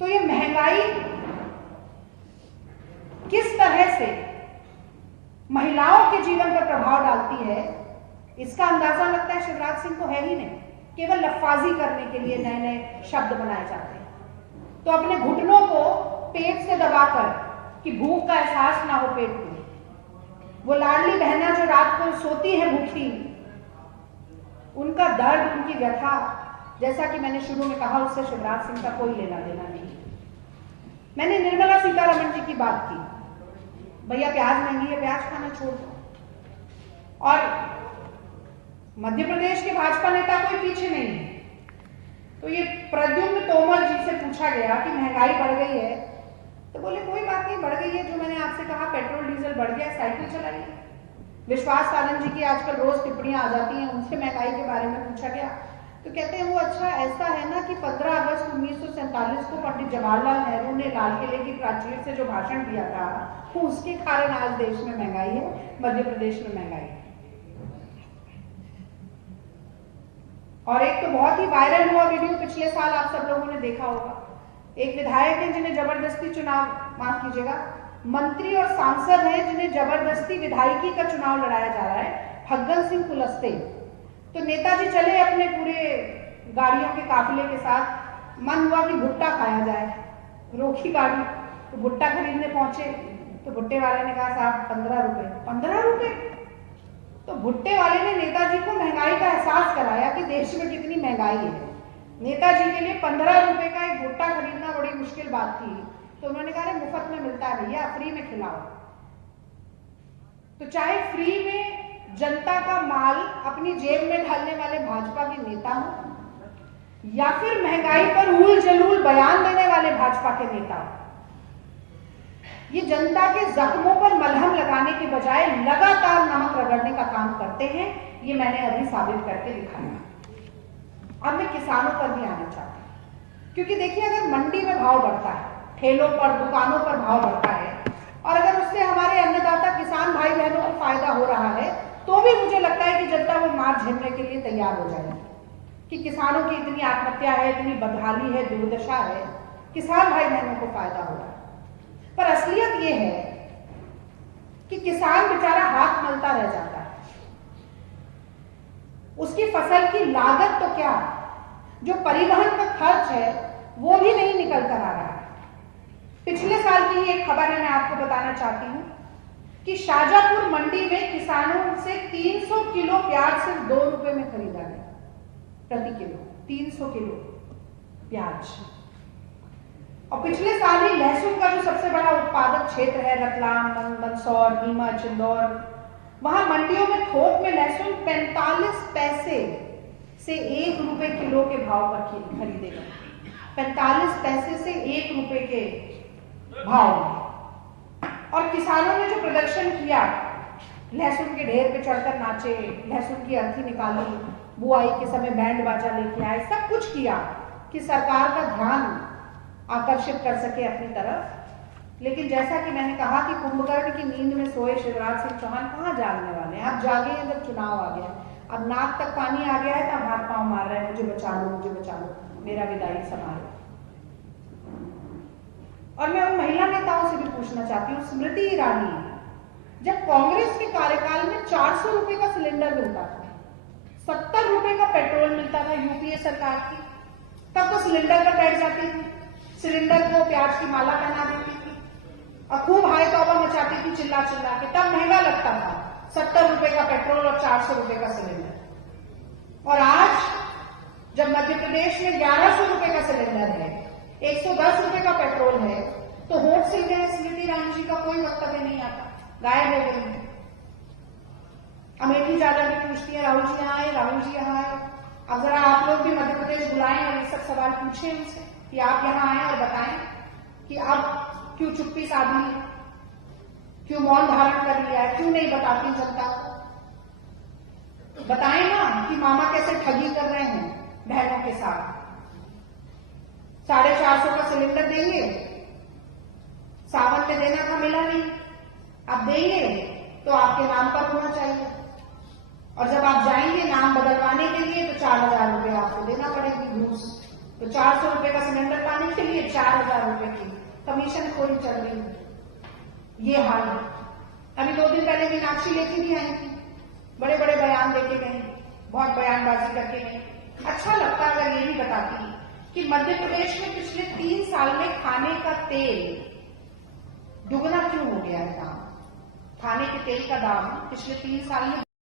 तो ये महंगाई किस तरह से महिलाओं के जीवन पर प्रभाव डालती है, इसका अंदाजा लगता है शिवराज सिंह को है ही नहीं। केवल लफ्फाजी करने के लिए नए नए शब्द बनाए जाते हैं। तो अपने घुटनों को पेट से दबाकर कि भूख का एहसास ना हो पेट में, वो लाडली बहना जो रात को सोती है भूखी, उनका दर्द, उनकी व्यथा, जैसा कि मैंने शुरू में कहा, उससे शिवराज सिंह का कोई लेना देना नहीं। मैंने निर्मला सीतारमण जी की बात की, भैया प्याज महंगी है, प्याज खाना छोड़ दो। और मध्य प्रदेश के भाजपा नेता कोई पीछे नहीं है। तो ये प्रद्युम्न तोमर जी से पूछा गया कि महंगाई बढ़ गई है, तो बोले कोई बात नहीं, बढ़ गई है, जो मैंने आपसे कहा पेट्रोल डीजल बढ़ गया, साइकिल चलाइए। विश्वास सालन जी की आजकल रोज टिप्पणियां आ जाती हैं, उनसे महंगाई के बारे में पूछा गया तो कहते हैं वो अच्छा ऐसा है ना कि 15 अगस्त 1947 को पंडित जवाहरलाल नेहरू ने लाल किले की प्राचीर से जो भाषण दिया था, वो उसके कारण आज देश में महंगाई है, मध्य प्रदेश में महंगाई है। और एक तो बहुत ही वायरल हुआ वीडियो पिछले साल आप सब लोगों ने देखा होगा, एक विधायक है जिन्हें जबरदस्ती चुनाव, माफ कीजिएगा, मंत्री और सांसद हैं जिन्हें जबरदस्ती विधायकी का चुनाव लड़ाया जा रहा है, फग्गन सिंह कुलस्ते। तो नेताजी चले अपने पूरे गाड़ियों के काफिले के साथ, मन हुआ कि भुट्टा खाया जाए, रोकी गाड़ी, तो भुट्टा खरीदने पहुंचे तो भुट्टे वाले ने कहा साहब 15 रुपए। 15 रुपए? तो भुट्टे वाले ने नेताजी को महंगाई का एहसास कराया कि देश में कितनी महंगाई है। नेताजी के लिए 15 रुपए का एक भुट्टा खरीदना बड़ी मुश्किल बात थी, तो उन्होंने कहा मुफ्त में मिलता है भैया, फ्री में खिलाओ। तो चाहे फ्री में जनता का माल अपनी जेब में डालने वाले भाजपा के नेता हो या फिर महंगाई पर उल जलूल बयान देने वाले भाजपा के नेता, ये जनता के जख्मों पर मलहम लगाने के बजाय लगातार नमक रगड़ने का काम करते हैं। ये मैंने अभी साबित करके दिखाया। अब मैं किसानों पर भी आना चाहती हूं, क्योंकि देखिए अगर मंडी में भाव बढ़ता है, ठेलों पर, दुकानों पर भाव बढ़ता है, और अगर उससे हमारे अन्नदाता किसान भाई बहनों को फायदा हो रहा है, तो भी मुझे लगता है कि जनता वो मार झेलने के लिए तैयार हो जाएगी कि किसानों की इतनी आत्महत्या है, इतनी बदहाली है, दुर्दशा है, किसान भाई बहनों को फायदा हो रहा है। पर असलियत ये है कि किसान बेचारा हाथ मलता रह जाता है, उसकी फसल की लागत तो क्या, जो परिवहन का खर्च है वो भी नहीं निकल कर आ रहा है। पिछले साल की ही एक खबर है, मैं आपको बताना चाहती हूं कि शाजापुर मंडी में किसानों से 300 किलो प्याज सिर्फ 2 रुपए में खरीदा गया प्रति किलो, 300 किलो प्याज। और पिछले साल ही लहसुन का जो सबसे बड़ा उत्पादक क्षेत्र है, रतलाम, मंदसौर, नीमच, इंदौर, वहां मंडियों में थोक में लहसुन 45 पैसे से 1 रुपए किलो के भाव पर खरीदे गए। 45 पैसे से 1 रुपए के भाव। और किसानों ने जो प्रदर्शन किया, लहसुन के ढेर पे चढ़कर नाचे, लहसुन की अर्थी निकाली, बुआई के समय बैंड बाजा लेके आए, सब कुछ किया कि सरकार का ध्यान आकर्षित कर सके अपनी तरफ। लेकिन जैसा कि मैंने कहा कि कुंभकर्ण की नींद में सोए शिवराज सिंह चौहान कहां जागने वाले हैं। आप जागे हैं जब चुनाव आ गया, अब नाक तक पानी आ गया है, तब हाथ पांव मार रहे हैं, मुझे बचा लो, मुझे बचा लो, मेरा विदाई समारोह। और मैं उन महिला नेताओं से भी पूछना चाहती हूँ, स्मृति ईरानी, जब कांग्रेस के कार्यकाल में 400 रुपए का सिलेंडर मिलता था, 70 रुपए का पेट्रोल मिलता था यूपीए सरकार की, तब तो सिलेंडर पर बैठ जाती थी, सिलेंडर को प्याज की माला पहना देती थी और खूब हाय तौबा मचाती थी चिल्ला चिल्ला के। तब महंगा लगता था 70 रुपए का पेट्रोल और 400 रुपए का सिलेंडर। और आज जब मध्य प्रदेश में 1100 रुपए का सिलेंडर है, 110 रुपए का पेट्रोल है, तो होठ सिल गए स्मृति ईरानी जी का कोई वक्तव्य नहीं आता, गायब हो गई है। अमेठी ज्यादा भी पूछती है राहुल जी यहाँ आए, राहुल जी यहाँ आए। अब जरा आप लोग भी मध्य प्रदेश बुलाएं और ये सब सवाल पूछें उनसे कि आप यहाँ आए और बताएं कि अब क्यों चुप्पी साधी है, क्यों मौन धारण कर लिया है, क्यों नहीं बताती जनता को। बताएं ना कि मामा कैसे ठगी कर रहे हैं बहनों के साथ। 450 का सिलेंडर देंगे, सावन में देना था मिला नहीं, अब देंगे तो आपके नाम पर होना चाहिए, और जब आप जाएंगे नाम बदलवाने के लिए तो 4000 रुपये आपको देना पड़ेगी घूस। तो 400 रुपए का सिलेंडर पाने के लिए 4,000 रुपए की, कमीशन कोई चल रही, ये हाल है। अभी 2 दिन पहले मीनाक्षी लेके भी आई थी, बड़े बड़े बयान देके गए, बहुत बयानबाजी करके गए। अच्छा लगता अगर ये भी बताती कि मध्य प्रदेश में पिछले 3 साल में खाने का तेल दुगना क्यों हो गया है दाम। खाने के तेल का दाम पिछले 3 साल में